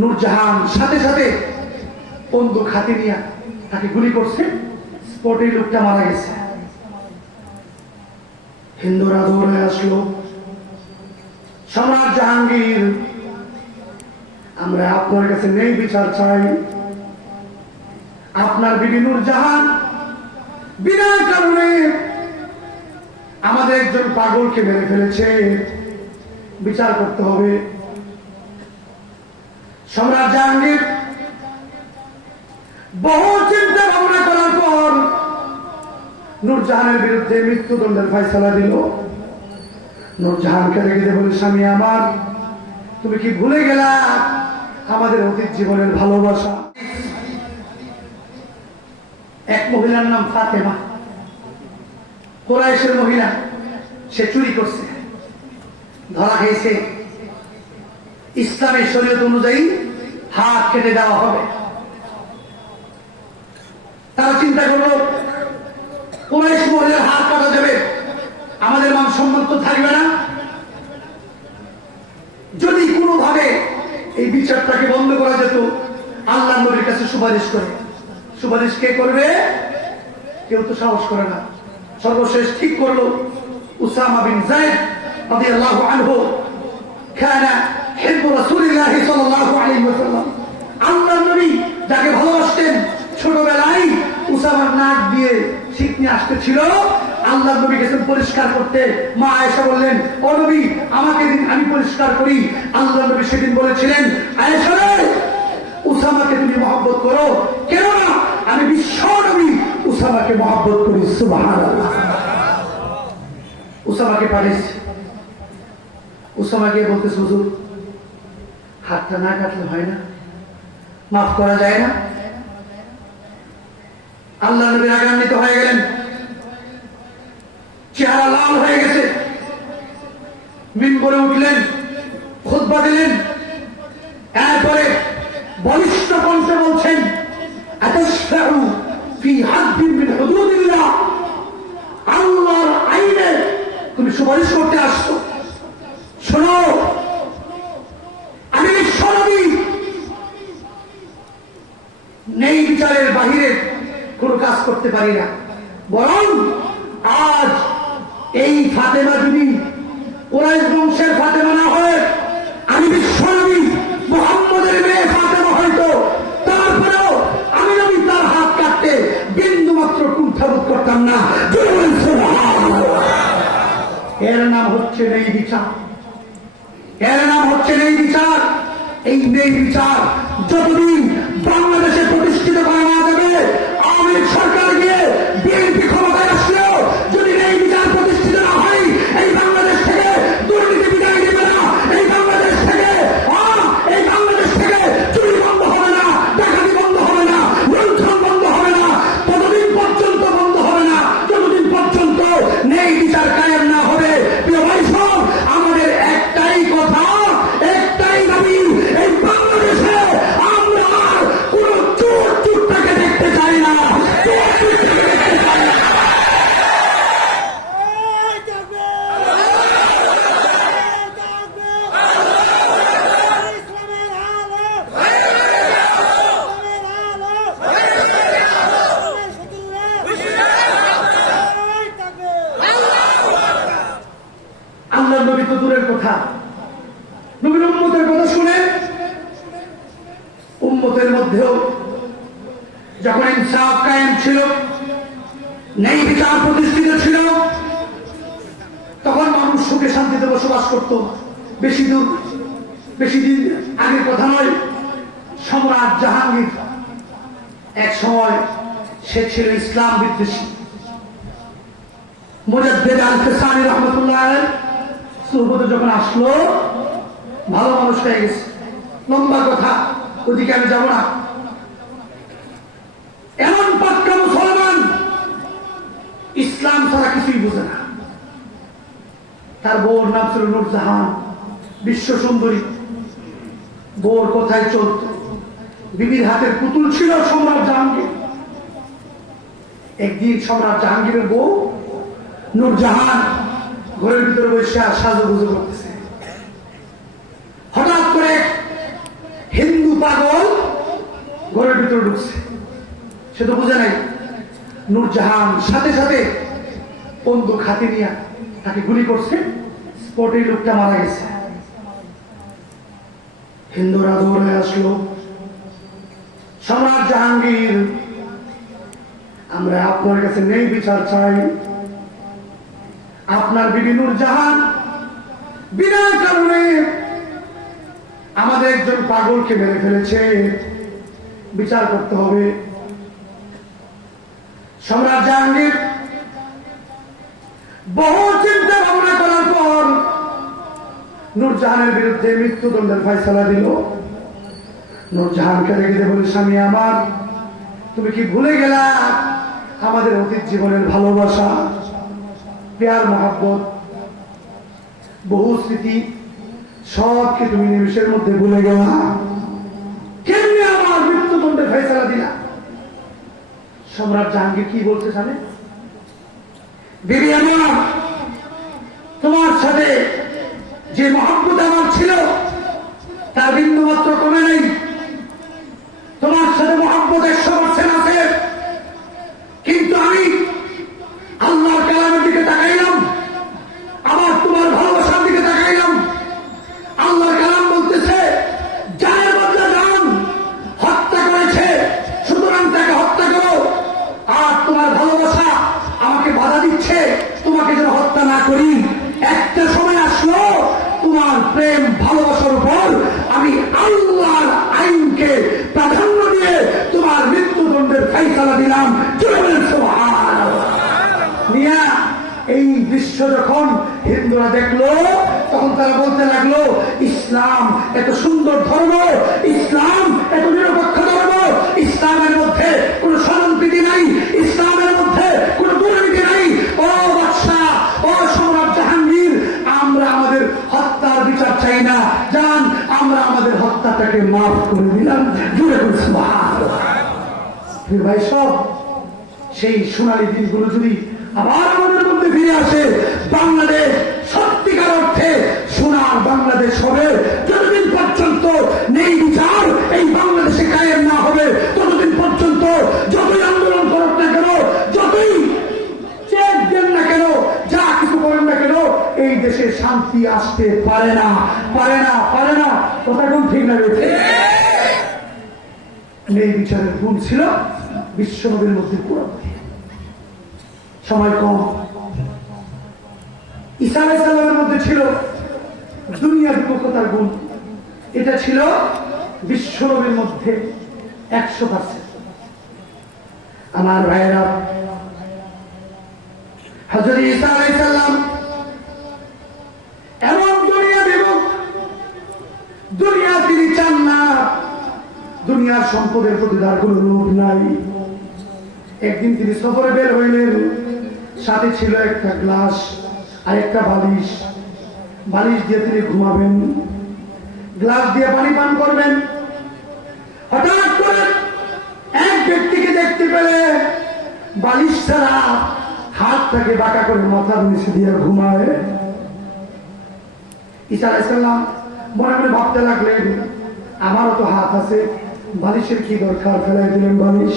নূরজাহান সাথে সাথে বন্দুক হাতে নিয়ে তাকে গুলি করছে, স্পটে লোকটা মারা গেছে। হিন্দুরা দৌড়ে আসলো, সম্রাট জাহাঙ্গীর, আমরা আপনার কাছে নেই বিচার চাই। আপনার বিবি নূরজাহান বিনা কারণে আমাদের একজন পাগলকে মেরে ফেলেছে, বিচার করতে হবে। সম্রাট জাহাঙ্গীর বহু চিন্তা ভাবনা করার পর নূরজাহানের বিরুদ্ধে মৃত্যুদণ্ডের ফয়সালা দিল। নূরজাহানকে রেখে বলে, স্বামী আমার, তুমি কি ভুলে গেলা আমাদের অতীত জীবনের ভালোবাসা? এক মহিলার নাম ফাতেমা, কুরাইশের মহিলা, সে চুরি করছে, ধরা খেয়েছে। ইসলামের শরীয়ত অনুযায়ী হাত কেটে দেওয়া হবে। তারা চিন্তা করলো, কুরাইশ মহিলার হাত কাটা যাবে, আমাদের মান সম্মান তো থাকবে না। যদি কোনোভাবে এই বিচারটাকে বন্ধ করা যেত, আল্লাহ নবীর কাছে সুপারিশ করে। সুপারিশ কে করবে? কেউ তো সাহস করে না। সর্বশেষ ঠিক করলো উসামা বিন যায়েদ রাদিয়াল্লাহু আনহু, কানা হিব্বু রাসূলিল্লাহি সাল্লাল্লাহু আলাইহি ওয়াসাল্লাম। আল্লাহর নবী যাকে ভালোবাসতেন, ছোটবেলায় উসামার নাক দিয়ে শিকনি আসতেছিল, আল্লাহর নবী গেছেন পরিষ্কার করতে। মা আয়েশা বললেন, ও নবী আমাকে দিন, আমি পরিষ্কার করি। আল্লাহর নবী সেদিন বলেছিলেন, আয়েশা রে, উসামাকে তুমি মহব্বত করো, কেননা আমি বিশ্ব নবী উসামাকে মহব্বত করি। সুবহানাল্লাহ। উসামাকে পাঠিয়েছে। উসামাকে বলতেছে, হুজুর হাতটা না কাটলে হয় না? মাফ করা যায় না? আল্লাহ নবী রাগান্বিত হয়ে গেলেন, চেহারা লাল হয়ে গেছে, মিম্বরে উঠলেন, খুতবা দিলেন। এরপরে বলিষ্ঠ কণ্ঠে বলছেন, আতাশফাউ ফি হাদ্দিন মিন হুদুদিল্লাহ, আল্লাহর আইনে তুমি সুপারিশ করতে আসছো? শোনো, আমি বিশ্ব নবী, নেই বিচারের বাহিরে কোনো কাজ করতে পারি না। বরং আজ এই ফাতেমা যদি কুরাইশ বংশের ফাতেমা না হয়, আমি বিশ্ব নবী মুহাম্মদের মেয়ে ফাতেমা হয়তো, তারপরেও আমি নবী তার হাত কাটতে বিন্দু মাত্র কুণ্ঠাবোধ করতাম না। এর নাম হচ্ছে নেই বিচার, এর নাম হচ্ছে নেই বিচার। এই নেই বিচার যতদিন বাংলাদেশে প্রতিষ্ঠিত করা না যাবে, আওয়ামী লীগ সরকার গিয়ে বিএনপি ক্ষমতায় আসলেও যদি নেই বিচার প্রতিষ্ঠিত না হয়, এই বাংলাদেশ থেকে দুর্নীতি বিদায় দেবে না। এই বাংলাদেশ থেকে চুরি বন্ধ হবে না, ডাকাতি বন্ধ হবে না, লুণ্ঠন বন্ধ হবে না। ততদিন পর্যন্ত বন্ধ হবে না যতদিন পর্যন্ত নেই বিচার কায়েম না হবে। প্রিয় ভাই সব, আমাদের একটাই কথা, একটাই দাবি, এই বাংলাদেশে আমরা আর কোন চোর চুরটাকে দেখতে চাই না। আল্লাহ নবী তো দূরের কথা, নবীর উম্মতের কথা শুনে উম্মতের মধ্যেও যখন ইনসাফ কায়েম ছিল, নেই বিচার প্রতিষ্ঠিত ছিল, তখন মানুষ সুখে শান্তিতে বসবাস করত। বেশি দিন আগের কথা নয়, সম্রাট জাহাঙ্গীর এক সময় সে ছিল ইসলাম বিদ্বেষী। মুজাদ্দেদ আল-ফিসানি রাহমাতুল্লাহ আলাইহি সুহবতে যখন আসলো, ভালো মানুষ হয়ে গেছে। লম্বা কথা, ওদিকে আমি যাব না। এমন পাক্কা মুসলমান, ইসলাম ছাড়া কিছুই বুঝে না। তার বউর নাম ছিল নূরজাহান, বিশ্ব সুন্দরী। বউর কোথায় চলত, বিবির হাতের পুতুল ছিল সম্রাট জাহাঙ্গীর। একদিন সম্রাট জাহাঙ্গীরের বউ নূরজাহান ঘরের ভিতরে বসে সাজুগুজু করতেছে। হঠাৎ করে হিন্দু পাগল ঘরের ভিতরে ঢুকছে, সে তো বুঝে নাই। নূরজাহান সাথে সাথে বন্দুক হাতে নিয়ে তাকে গুলি করছে, স্পটে লোকটা মারা গেছে। হিন্দুরা দৌড়ে আসলো, সম্রাট জাহাঙ্গীর, আমরা আপনার কাছে নেই বিচার চাই। আপনার বিবি নূরজাহান বিনা কারণে আমাদের একজন পাগলকে মেরে ফেলেছে, বিচার করতে হবে। সম্রাট জাহাঙ্গীর বহু চিন্তা ভাবনা করার পর নূরজাহানের বিরুদ্ধে মৃত্যুদণ্ডের ফয়সালা দিল। নূরজাহানকে রেখে বলে, স্বামী আমার, তুমি কি ভুলে গেলা আমাদের অতীত জীবনের ভালোবাসা, প্যার মহব্বত, বহু স্মৃতি, সবকে তুমি নিমিষের মধ্যে ভুলে গেলা? কেমনি আমার মৃত্যুদণ্ডের ফয়সালা দিলা? সম্রাট জাহাঙ্গীর কি বলতে জানে? বিবি আমার, তোমার সাথে যে মহব্বত আমার ছিল তার বিন্দু মাত্র কমে নেই। তোমার সাথে মহব্বত 100% আছে, কিন্তু আমি আল্লাহর কালামের দিকে তাকাইলাম, আবার তোমার ভালোবাসার দিকে তাকাইলাম। আল্লাহর কালাম বলতেছে, যার বদলে জান হত্যা করেছে, সুতরাং তাকে হত্যা করো। আর তোমার ভালোবাসা আমাকে বাধা দিচ্ছে তোমাকে যেন হত্যা না করি। একটা সময় আসলো তোমার প্রেম ভালোবাসার উপর আমি আল্লাহর আইনকে প্রাধান্য দিয়ে তোমার মৃত্যুদণ্ডের ফয়সালা দিলাম। মিয়া, এই দৃশ্য যখন হিন্দুরা দেখলো তখন তারা বলতে লাগলো, ইসলাম এত সুন্দর ধর্ম, ইসলাম এত নিরপেক্ষ ধর্ম, ইসলামের মধ্যে কোনো সম্প্রীতি নাই, ইসলামের মধ্যে কোনো দুর্নীতি নাই। ও বাদশাহ, ও সম্রাট জাহাঙ্গীর, আমরা আমাদের হত্যার বিচার চাই না, জান আমরা আমাদের হত্যাটাকে মাফ করে দিলাম। জুড়ে করছি ভাই সব। সেই সোনালী দিনগুলো যদি আবার আমাদের মধ্যে ফিরে আসে, বাংলাদেশ সত্যিকার অর্থে সোনার বাংলাদেশ হবে। যতদিন পর্যন্ত নেই বিচার এই বাংলাদেশে কায়েম না হবে, ততদিন পর্যন্ত যতই আন্দোলন করুক না কেন, যতই চেক দেন না কেন, যা কিছু করেন না কেন, এই দেশে শান্তি আসতে পারে না, পারে না, পারে না। কথা কোন ঠিক না রয়েছে? এই বিচারের গুণ ছিল বিশ্বনবীর মধ্যে পুরোপুরি। সময় কম। ঈসা আলাইহিস সালামের মধ্যে ছিল দুনিয়া বিমুখতার গুণ, এটা ছিল বিশ্বনবীর মধ্যে 100%। আমার ভাইয়েরা, হযরত ঈসা আলাইহিস সালাম এমন দুনিয়া বিমুখ, দুনিয়া তিনি চান না, দুনিয়ার সম্পদের প্রতি তার কোনো লোভ নাই। একদিন তিনি সফরে বের হইলেন, সাথে ছিল একটা গ্লাস আর একটা বালিশ। বালিশ দিয়ে তিনি ঘুমাবেন, গ্লাস দিয়ে পানি পান করবেন। হঠাৎ করে এক ব্যক্তিকে দেখতে পেলে বালিশ ছাড়া হাতটাকে বাঁকা করে মাথার নিচে দিয়ে ঘুমায়। ঈসা আলাইহিস সালাম মনে মনে ভাবতে লাগলেন, আমারও তো হাত আছে, বালিশের কি দরকার? ফেলাই দিলেন বালিশ।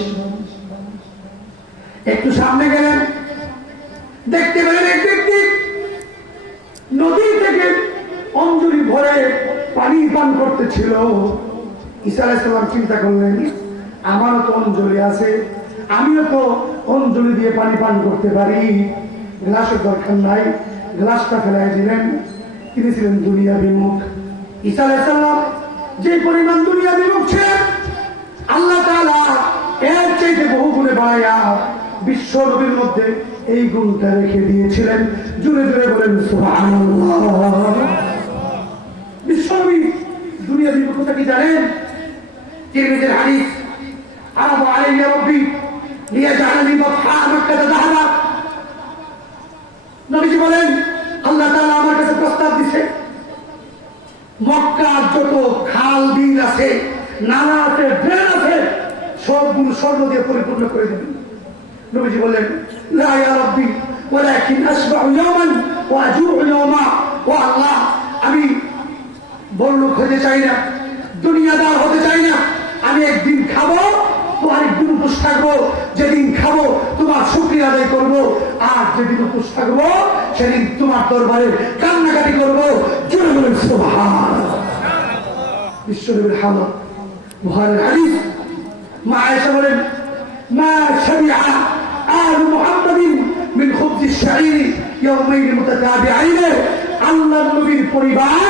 একটু সামনে গেলেন, দেখতে পেলেন এক ব্যক্তি নদী থেকে অঞ্জলি ভরে পানি পান করতেছিল। ঈসা আলাইহিস সালাম চিন্তা করলেন, আমারও তো অঞ্জলি আছে, আমিও তো অঞ্জলি দিয়ে পানি পান করতে পারি, গ্লাসের দরকার নাই। গ্লাসটা ফেলাই দিলেন। তিনি ছিলেন দুনিয়া বিমুখ। ঈসা আলাইহিস সালাম যে পরিমাণ দুনিয়া বিমুখ ছিলেন, আল্লাহ তাআলা এর চাইতে বহু গুণে বাড়াইয়া বিশ্ব নবীর মধ্যে এই গুণটা রেখে দিয়েছিলেন। জুড়ে জুড়ে বলেন সুবহানাল্লাহ। বিশ্ব নবী দুনিয়া বিমুখতা কি জানেন? তিরমিজির হাদিস, আরাবু আলাইয়া রাব্বি লিয়াজআলানি বাতহা মাক্কা যাহাবা। নবীজি বলেন, আল্লাহ তাআলা আমার কাছে প্রস্তাব দিয়েছে, মক্কার যত খাল বিল আছে, নালা আছে, ড্রেন আছে, সবগুলো স্বর্ণ দিয়ে পরিপূর্ণ করে দেবেন। নবীজি বললেন, লা ইয়া রাব্বি ওয়ালাকিন আসবাহু ইয়াওমান ওয়া আজুউ ইয়াওমা। ও আল্লাহ, আমি বড়লোক হতে চাই না, দুনিয়াদার হতে একদিন খাবো তো আরেকদিন উপোস থাকবো, যেদিন খাবো তোমার শুকরিয়া আদায় করবো, আর যেদিন উপোস থাকবো সেদিন তোমার দরবারে কান্নাকাটি করবো। জোরে বলেন সুবহানাল্লাহ। বিশ্বনবীর হালত, বুখারীর হাদিস। মা আয়েশা বলেন, মা শাবিআ আলু মুহাম্মাদিন মিন খুবজিশ শাঈর ইয়াওমাইন মুতাতাবিআইন। আল্লাহর নবীর পরিবার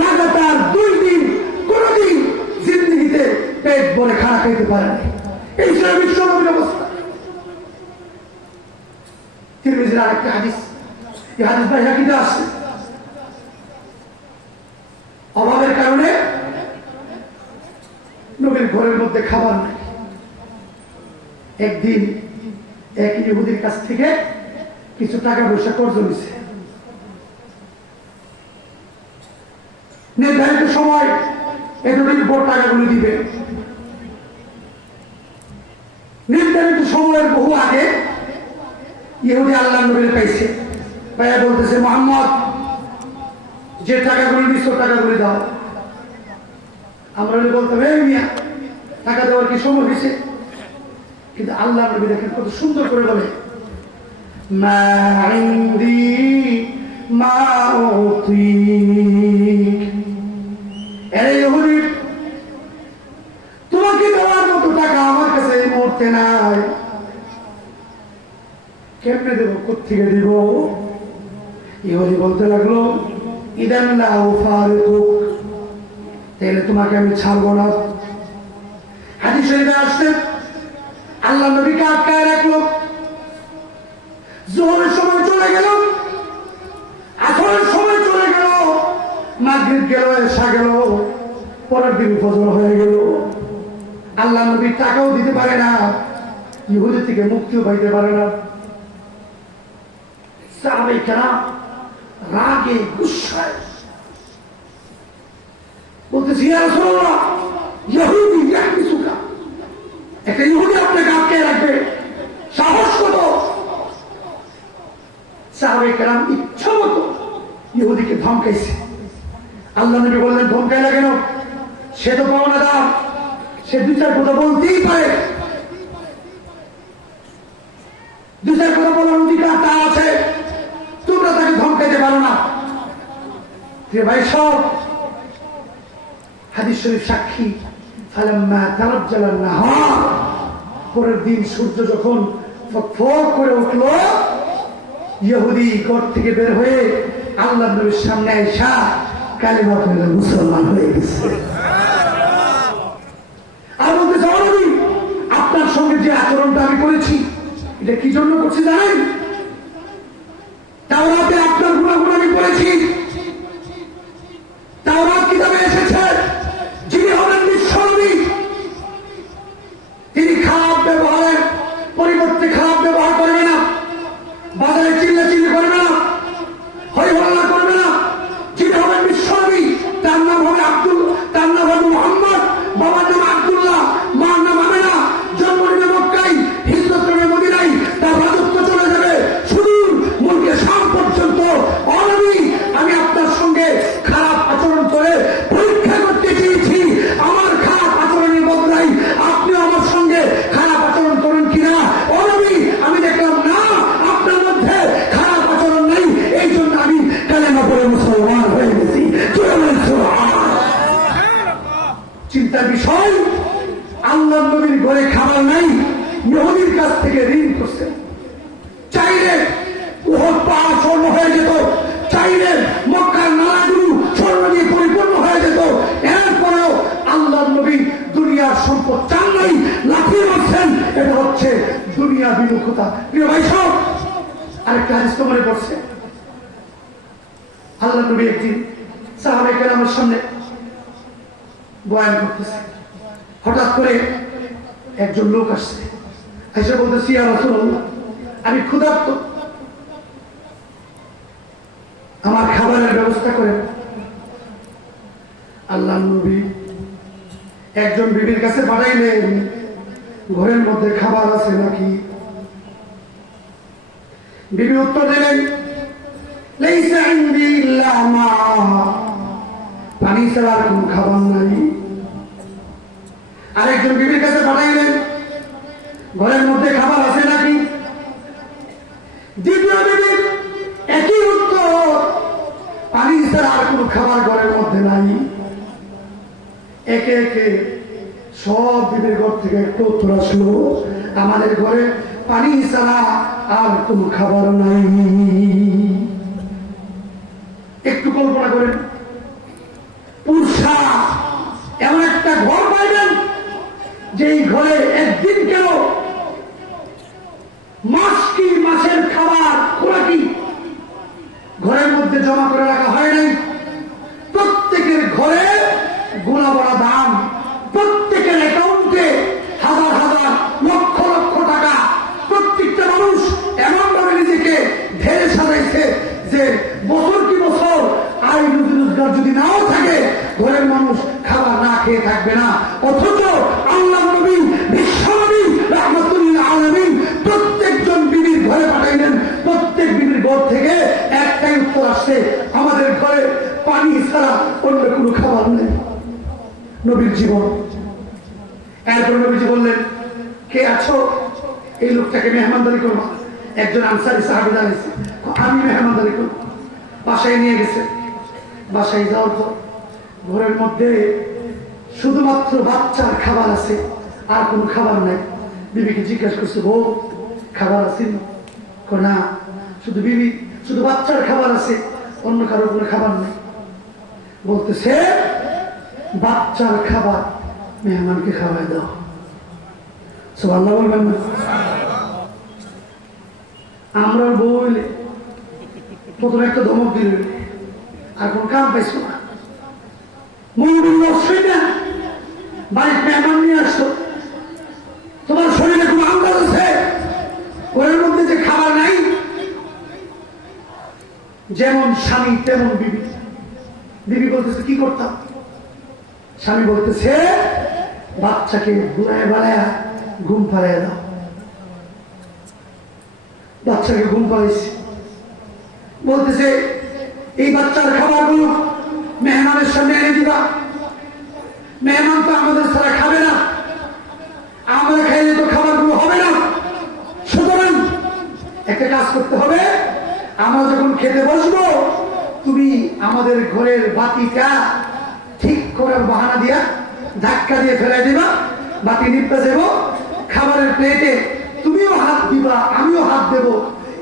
লাগাতার 2 দিন কোনদিন জিন্দেগিতে পেট ভরে খানা খেতে পারে না। এই ছিল বিশ্বনবীর অবস্থা। তিরমিজির আরেকটা হাদিস, এই হাদিস বাইহাকিতে আছে। অভাবের কারণে নবীর ঘরের মধ্যে খাবার নাই। একদিন এক ইহুদির কাছ থেকে কিছু টাকা পয়সা কর্জ নিছে। নির্ধারিত সময় এতদিন পর টাকাগুলো দিবে। নির্ধারিত সময়ের বহু আগে ইহুদি আল্লাহ নবীর পাইছে, পাইয়া বলতেছে, মুহাম্মদ যে টাকাগুলো দিচ্ছ টাকাগুলো দাও। আমরা বলতাম, এই মিয়া টাকা দেওয়ার কি সময় হয়েছে? কিন্তু আল্লাহ নবী দেখেন কত সুন্দর করে বলে, মা ইনদি মা উতিক। আরে ইহুদি, তোমাকে দেওয়ার মতো টাকা আমার কাছে এই মুহূর্তে নাই। কেমনে দেবো, কোত্থেকে দেব? ইহুদি বলতে লাগলো, ইদান লা উফারিকুক, তাহলে তোমাকে আমি ছাড়বো না। হাদিস শরীফে আসছে, আল্লাহ নবীকে আটকায় রাখলো। যোহরের সময় চলে গেল, আসরের সময় চলে গেল, মাগরিব গেল, এশা গেল, পরের দিন ফজর হয়ে গেল। আল্লাহ নবী টাকাও দিতে পারে না, ইহুদি থেকে মুক্তিও পাইতে পারে না। সাহাবায়ে কেরাম রাগে গুসায় বলতেছি, ইয়া রাসূলুল্লাহ, ইহুদি ইয়াহবিসুকা, একটা ইহুদি আপনাকে আটকে রাখবে, সাহস কত? সাহাবায়ে কেরাম ইচ্ছা মতো ইহুদিকে ধমকাইছে। আল্লাহ নবী বললেন, ধমকাই না কেন? সে তো পাওনাদার, সে 2-4 কথা বলতেই পারে, 2-4 কথা বলার অধিকার তার আছে, তোমরা তাকে ধমকাইতে পারো না। ভাই সব হাদিস শরীফ সাক্ষী। ফালাম্মা তারাজ্জালা নাহার, পরের দিন সূর্য যখন ফকফক করে উঠলো, ইহুদি ঘর থেকে বের হয়ে আল্লাহ নবীর সামনে আইসা কালিমা পড়ে মুসলমান হয়ে গেছে। আর বলতেছে, নবী, আপনার সঙ্গে যে আচরণটা আমি করেছি এটা কি জন্য করছি জানেন? তাওরাতে আপনার গুনাহগুলো আমি করেছি। তাওরাত কিতাবে এসেছে, যিনি হলেন বিশ্বনবী, তিনি খারাপ ব্যবহারের পরিবর্তে খারাপ ব্যবহার করবে না, বাজারে চিল্লাচিল্লি করবে না, হই হল্লা করবে না। যিনি হবেন বিশ্বনবী, তার নাম হবে তার নাম হবে মুহাম্মদ, বাবার নাম আব্দুল্লাহ, মার নাম আমেনা, জন্ম নেবে মক্কায়, হিজরত নেবে মদিনায়, তার রাজত্ব চলে যাবে সুদূর মুলকে শাম পর্যন্ত। নবী, আমি আপনার সঙ্গে খারাপ আচরণ করে পরীক্ষা করতে চেয়েছি, আমার খারাপ আচরণের বদলায় আপনিও আমার সঙ্গে খারাপ আচরণ করেন কিনা। নবী, আমি দেখলাম না আপনার মধ্যে খারাপ আচরণ নেই, এই জন্য আমি কালেমা পড়ে মুসলমান হয়ে গেছি। চিন্তার বিষয়, আল্লাহ নবীর ঘরে খাবার নাই, ইহুদির কাছ থেকে ঋণ করছে। চাইলে উহুদ পাহাড় স্বর্ণ হয়ে যেত, চাইলে মক্কার নালাগুলো স্বর্ণ দিয়ে পরিপূর্ণ হয়ে যেত। এরপরেও আল্লাহ নবী দুনিয়ার সম্পদ চান নাই, লাফিয়ে মারছেন। এটা হচ্ছে দুনিয়া বিমুখতা। প্রিয় ভাই সব, আরেকটা হাদিস তো মনে পড়ছে। আল্লাহ নবী একদিন সাহাবায়ে কেরামের সামনে বয়ান করতেছে, হঠাৎ করে একজন লোক আসছে, এসে বলতেছি, ইয়া রাসূলুল্লাহ, আমি ক্ষুধার্ত, আমার খাবারের ব্যবস্থা করেন। আল্লাহ নবী একজন বিবির কাছে পাঠাইলেন, ঘরের মধ্যে খাবার আছে নাকি? বিবি উত্তর দিলেন, লাইসা ইনদি ইল্লা মা, পানি ছাড়া কোনো খাবার নাই। আরেকজন বিবির কাছে পাঠাইলেন, ঘরের মধ্যে খাবার আছে নাকি? দ্বিতীয় বিবি একই উত্তর, পানি ছাড়া আর কোনো খাবার ঘরের মধ্যে নাই। একে একে সব বিবির ঘর থেকে একটু উত্তর আসলো, আমাদের ঘরে পানি ছাড়া আর কোনো খাবার নাই। একটু কল্পনা করেন, পুরুষা এমন একটা ঘর পাইবেন যে ঘরে একদিন কেন মাস কি মাসের খাবার খোরাকি ঘরের মধ্যে জমা করে রাখা হয় নাই। প্রত্যেকের ঘরে গোলা বড়া দাম, প্রত্যেকের অ্যাকাউন্টে হাজার হাজার লক্ষ লক্ষ টাকা। প্রত্যেকটা মানুষ এমন ভাবে নিজেকে ঢেলে সাজাইছে যে বছর কি বছর আয় রুজি রোজগার যদি নাও থাকে, ঘরের মানুষ খাবার না খেয়ে থাকবে না। অথচ আল্লাহ নবী বিশ্বনবী রাহমাতুল্লিল আলামিন প্রত্যেকজন বিবির ঘরে পাঠাইলেন। প্রত্যেক বিবির ঘর থেকে একটাই উত্তর আসছে, আমাদের ঘরে পানি ছাড়া অন্য কোনো খাবার নেই। নবীর জীবন। এরপর নবীজি বললেন, কে আছো? এই লোকটাকে মেহমানদারি করবো। একজন আনসারী সাহাবী দাঁড়িয়েছে, আমি মেহমানদারি করবো। বাসায় নিয়ে গেছে। বাসায় যাওয়ার পর ঘরের মধ্যে শুধুমাত্র বাচ্চার খাবার আছে, আর কোনো খাবার নাই। বিবিকে জিজ্ঞাসা করছে, বউ খাবার আছে না? শুধু বিবি, শুধু বাচ্চার খাবার আছে, অন্য কারোর কোনো খাবার নেই। বলতেছে, বাচ্চার খাবার মেহমানকে খাওয়াই দাও। সুবহানাল্লাহ বলবেন না? আমরা বউ হইলে প্রথমে একটা ধমক দিল, আর কোন কাম পাইছো না। বাড়ির মেহমান নিয়ে আসতো, তোমার শরীরে কোনো আন্দাজ আছে ঘরের মধ্যে যে খাবার নাই? যেমন স্বামী তেমন বিবি। বিবি বলতেছে, কি করতাম? স্বামী বলতেছে, বাচ্চাকে ঘুরায় বেড়ায় ঘুম পাড়ায় দাও। বাচ্চাকে ঘুম পাড়াইছি। বলতেছে, এই বাচ্চার খাবারগুলো মেহমানের সামনে এনে দিবা। মেহমান তো আমাদের ছাড়া খাবে না, আমরা খাইলে তো খাবারগুলো হবে না। সুতরাং একটা কাজ করতে হবে, আমরা যখন খেতে বসবো, তুমি আমাদের ঘরের বাতিটা ঠিক করার বাহানা দিয়া ধাক্কা দিয়ে ফেলাই দিবা, বাতি নিপতে দেব। খাবারের প্লেটে তুমিও হাত দিবা, আমিও হাত দেব।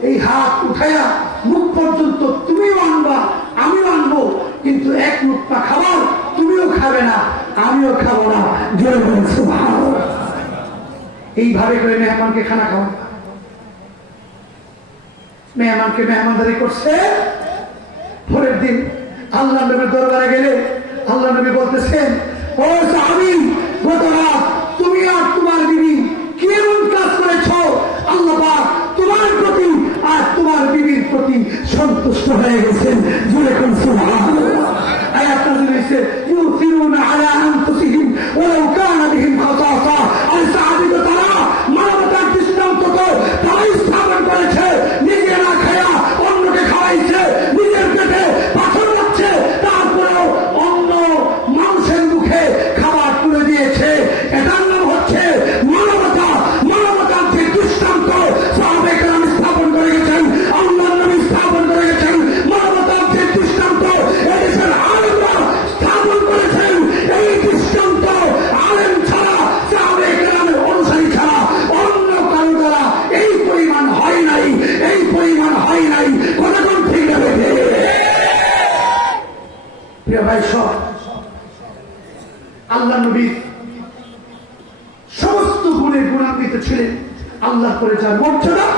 এই হাত উঠাইয়া মুখ পর্যন্ত তুমিও আনবা, আমিও আনবো, কিন্তু এক মুঠা খাবার তুমিও খাবে না, আমিও খাবো না। এইভাবে করে মেহমানকে খানা খাওয়াবে। মেহমানকে মেহমানদারি করছে। পরের দিন আল্লাহ নবীর দরবারে গেলে আল্লাহ নবী বলতেছেন, ও সাহাবী, গত রাত তুমি আর তোমার বিবি কেমন কাজ করেছ? আল্লাহ পাক তোমার প্রতি আর তোমার বিবির প্রতি সন্তুষ্ট হয়ে গেছেন। জুড়ে কোন সুবহানাল্লাহ। আয়াত নাযিল হয়েছে, ইউসিরুনা আলা আনফুসিহিম ওয়ালাউ কানা বিহিম খাসাসা। আর সাহাবীরা তারা মানবতার দৃষ্টান্ত তো তারাই স্থাপন করেছে, নিজে না খায়া অন্যকে খাওয়াইছে, নিজের পেটে পাথর যাচ্ছে, তারপরেও অন্য মানুষের মুখে খাবার তুলে দিয়েছে। এটার নাম হচ্ছে মানবতা। মানবতার যে দৃষ্টান্ত সাহাবায়ে কেরাম স্থাপন করে গেছেন, আল্লাহর নবী স্থাপন করে গেছেন, মানবতার যে দৃষ্টান্ত এদেশের আলেমরা স্থাপন করেছেন, এই দৃষ্টান্ত আলেম ছাড়া, সাহাবায়ে কেরামের অনুসারী ছাড়া অন্য কারো দ্বারা এই পরিমাণ হয় নাই, এই পরিমাণ হয় নাই। কতক্ষণ ঠিক আছে? প্রিয় ভাই, সব আল্লাহ নবী সমস্ত গুণে গুণান্বিত ছিলেন। আল্লাহ করে যার মর্যাদা,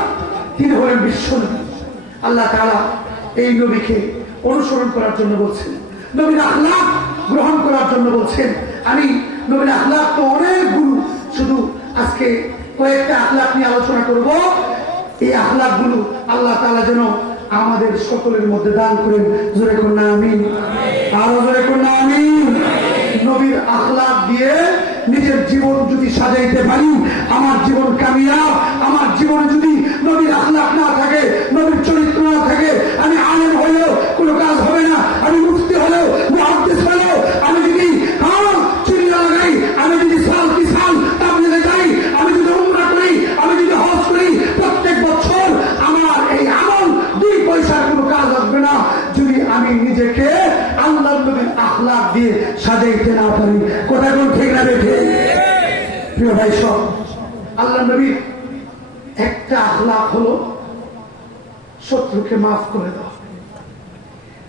তিনি হলেন বিশ্বনবী। আল্লাহ তাআলা এই নবীকে অনুসরণ করার জন্য বলছেন, নবীর আখলাক গ্রহণ করার জন্য বলছেন। আমি নবীর আখলাক তো অনেক গুণ, শুধু আজকে কয়েকটা আখলাক নিয়ে আলোচনা করব। এই আখলাক গুলো আল্লাহ তাআলা যেন আমাদের সকলের মধ্যে দান করেন। জোরে করুন না আমিন। আরো জোরে করুন না আমিন। নবীর আখলাক দিয়ে নিজের জীবন যদি সাজাইতে পারি, আমার জীবন কামিয়াব। আমার জীবনে যদি নবীর আখলাক না থাকে, নবীর চরিত্র না থাকে, আমি আলেম হলেও কোনো কাজ হবে না, আমি মুফতি হলেও, মুহাদ্দিস হলেও, আমি যদি চিল্লা লাগাই, আমি যদি সাল কাজ আসবে না যদি আমি নিজেকে আল্লাহর নবীর আখলাক দিয়ে সাজাইতে না পারি। কথা কোন ঠিক না দেখে? প্রিয় ভাই সব, আল্লাহর নবীর একটা আখলাক হলো শত্রুকে মাফ করে দেওয়া,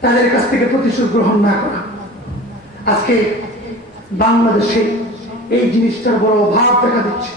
তাদের কাছ থেকে প্রতিশোধ গ্রহণ না করা। আজকে বাংলাদেশে এই জিনিসটার বড় অভাব দেখা দিচ্ছে।